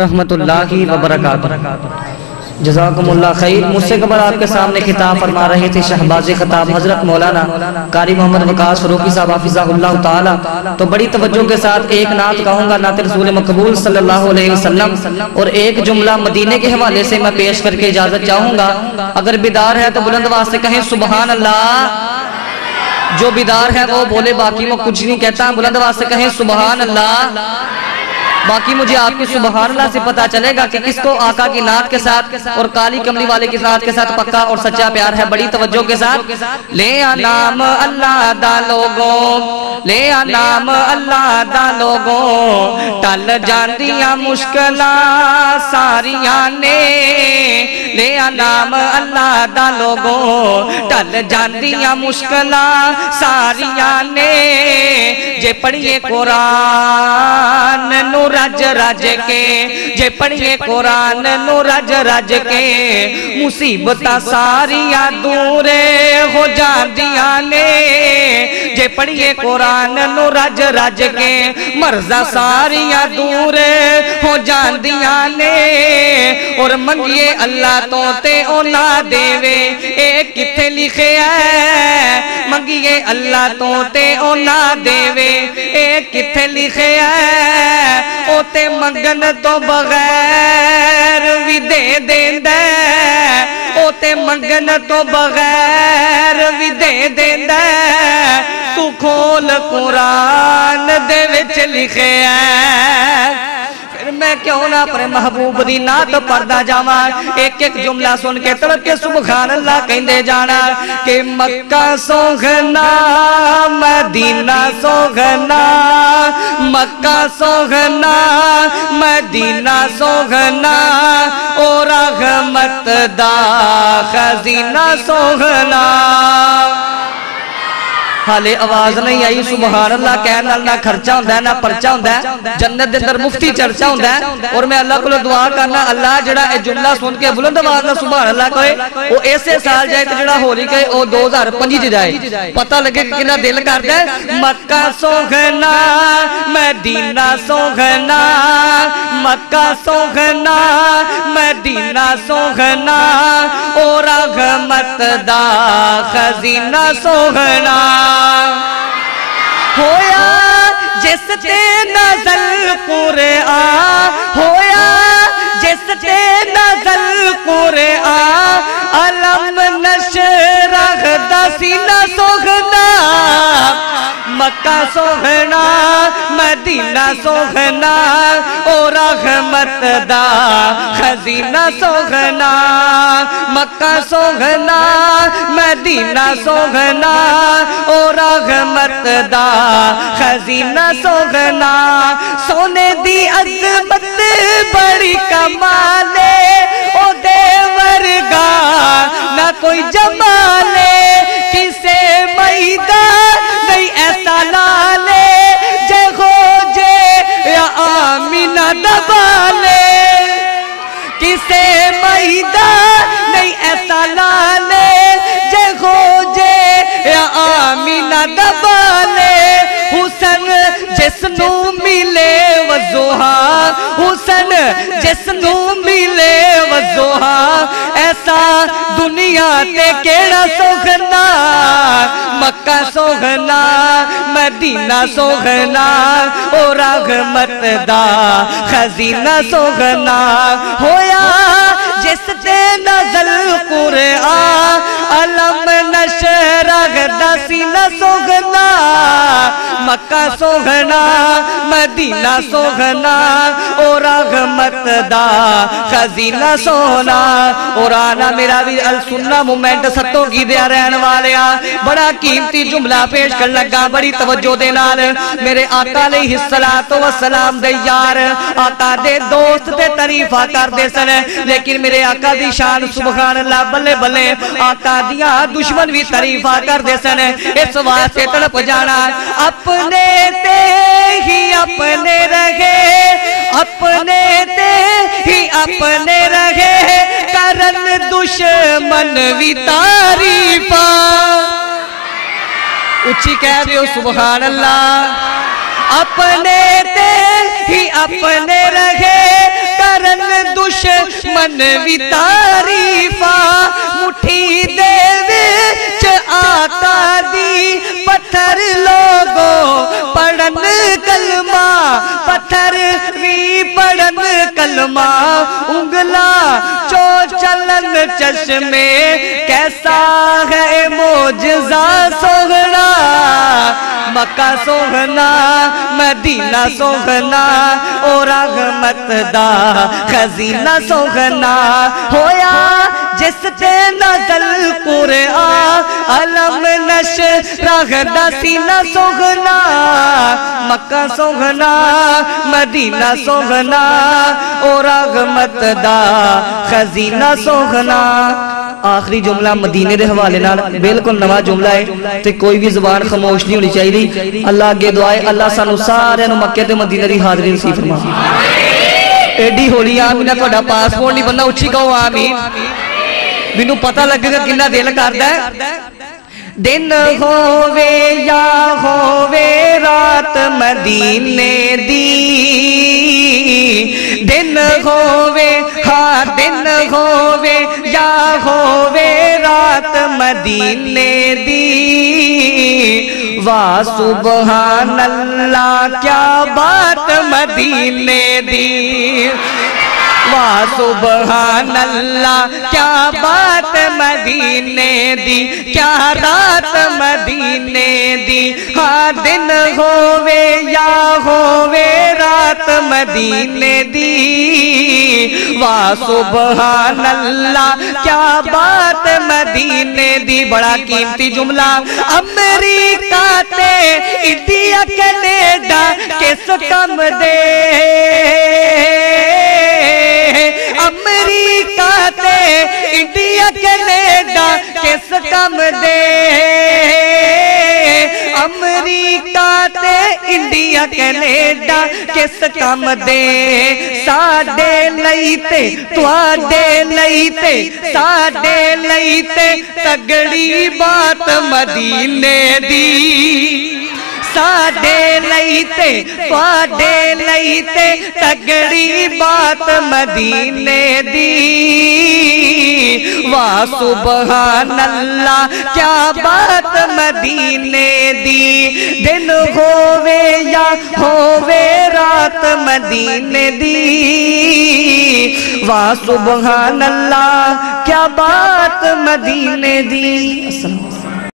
رحمت اللہ وبرکاتہ۔ جزاکم اللہ خیر۔ مجھ سے قبل آپ کے سامنے خطاب فرما رہے تھے شہباز خطاب حضرت مولانا قاری محمد وقاص فاروقی صاحب حافظہ اللہ تعالی۔ تو بڑی توجہ کے ساتھ ایک نعت کہوں گا، نعت رسول مقبول صلی اللہ علیہ وسلم، اور ایک جملہ مدینے کے حوالے سے میں پیش کر کے اجازت چاہوں گا۔ اگر بیدار ہے تو بلند آواز سے کہیں سبحان اللہ۔ جو بیدار ہے وہ بولے، باقی وہ کچھ نہیں کہتا۔ بلند آواز سے کہیں سبحان اللہ۔ باقی مجھے آپ کی سبحان اللہ سے پتا چلے گا کہ کس کو آقا کی نعت کے ساتھ اور کالی کملی والے کی نعت کے ساتھ پکا اور سچا پیار ہے۔ بڑی توجہ کے ساتھ لے آ نام اللہ دا لوگوں، لے آ نام اللہ دا لوگوں، ٹل جاندیاں مشکلاں ساریاں نے، لے آ نام اللہ دا لوگوں، ٹل جاندیاں مشکلاں ساریاں نے، جے پڑھیے قرآن نو رج رج کے، جے پڑھیے قرآن نو رج رج کے، مصیبتاں ساریاں دور ہو جاندیاں نے، جے پڑھیے قرآن نو رج رج کے، مرضاں ساریاں دور ہو جاندیاں نے، اور منگیے اللہ تو تے اونا دے وے، اے کتھے لکھے ہے، منگیے اللہ تو تے اونا دے وے، اے کتھے لکھے ہے، او تے منگن تو بغیر بھی دے دیندے، او تے منگن تو بغیر بھی دے دیندے، تو کھول قرآن دے وچ لکھے ہے۔ میں کیوں نہ اپنے محبوب دی نعت پڑھدا جاواں، ایک ایک جملہ سن کے تڑپ کے سبحان اللہ کہندے جانا کہ مکہ سوہنا مدینہ سوہنا، مکہ سوہنا مدینہ سوہنا، اور رحمت دا خزینہ سوہنا۔ حالے آواز نہیں آئی سبحان اللہ کہنا، نہ خرچہ ہوندہ ہے نہ پرچہ ہوندہ ہے، جنت دے اندر مفتی چرچہ ہوندہ ہے۔ اور میں اللہ کو دعا کرنا اللہ جڑا اے جملہ سن کے بلند آواز نہ سبحان اللہ کہے، وہ ایسے سال جائے کہ جڑا ہو رہی کہے وہ 2025 جائے، پتہ لگے کہ کنہ دل کر دے۔ مکہ سوہنا مدینہ سوہنا، مکہ سوہنا مدینہ سوہنا، اور رحمت دا خزینہ سوہنا۔ ہویا جس تے نازل قرآن، ہویا جس تے نازل قرآن، علم نشرح دا سینہ سوہنا، مکہ سوہنا مدینہ سوہنا، اور رحمت دا خزینہ سوہنا، مکہ سوہنا مدینہ سوہنا، اور رحمت دا خزینہ سوہنا۔ سونے دی عظمت بڑی کمالے، او دے ورگا نہ کوئی جمالے، کسے میدہ نہیں ایسا لالے، جے ہو جے یا آمینہ دبالے، کسے میدہ نہیں ایسا لالے، جے ہو جے یا آمینہ دبالے، حسن جس نو ملے وضحا، حسن جس نو ملے وضحا، ایسا دنیا تے کیڑا سوہنا، مکہ سوہنا مدینہ سوہنا، اور رحمت دا خزینہ سوہنا۔ ہویا جس تے نازل قرآن، علم نشرح دا سینہ سوہنا، مکہ سوہنا مدینہ سوہنا، اور رحمت دا خزینہ سوہنا۔ اور آنا میرا بھی السنہ مومنٹ ستوں کی دیا رہن والیا، بڑا قیمتی جملہ پیش کر لگا، بڑی توجہ دے نال میرے آقا علیہ السلام دے یار، آقا دے دوست دے تعریفہ کر دے سن، لیکن میرے آقا دی شان سبحان اللہ بلے بلے، آقا دیا دشمن بھی تعریفہ کر دے سن۔ اس واسطے تڑپ جانا اپنے تے ہی اپنے رہے، اپنے تے ہی اپنے رہے، کرن دشمن بھی تعریفہ۔ اچھی کہہ دیو سبحان اللہ، اپنے تے ہی اپنے رہے، دشمن بھی تعریفا مٹھی دے وچ آقا دی پتھر لوگوں پڑھن کلمہ پتھر بھی پڑھن کلمہ انگلا چو چلن چشمے کیسا ہے معجزہ سوہنا مکہ سوہنا مدینہ سوہنا اور رحمت دا خزینہ سوہنا ہویا جس تے نازل قرآن علم نشرح دا سینہ سوہنا مکہ سوہنا مدینہ سوہنا اور رحمت دا خزینہ سوہنا آخری جملہ مدینے دے حوالے نال بالکل نواں جملہ ہے تے کوئی بھی زبان خاموش نہیں ہونی چاہیے اللہ اگے دعائے اللہ سانو سارے نو مکے تے مدینے دی حاضری نصیب فرما ایڈی ہولی آمین تہاڈا پاسپورٹ نہیں بننا اچھی کہو آمین مینوں پتہ لگے گا کنا دل کردا ہے دن ہووے یا ہووے رات مدینے دی دن ہووے ہاں دن ہووے یا ہووے رات مدینے دی واہ سبحان اللہ کیا بات مدینے دی واہ سبحان اللہ کیا بات مدینے دی کیا رات مدینے دی ہاں دن ہووے یا ہووے رات مدینے دی واہ سبحان اللہ کیا بات مدینے دی بڑا قیمتی جملہ امریکہ تے انڈیا کینیڈا کس کم دے امریکہ تے انڈیا کینیڈا کس کم دے امریکہ تے انڈیا کینیڈا کس کم دے ساڈے لئی تے تواڈے لئی تے ساڈے لئی تے تگڑی بات مدینے دی ساڈے لئی تے تواڈے لئی تے تگڑی بات مدینے دی واہ سبحان اللہ کیا بات مدینے دی دن ہووے یا ہووے رات مدینے دی واہ سبحان اللہ کیا بات مدینے دی.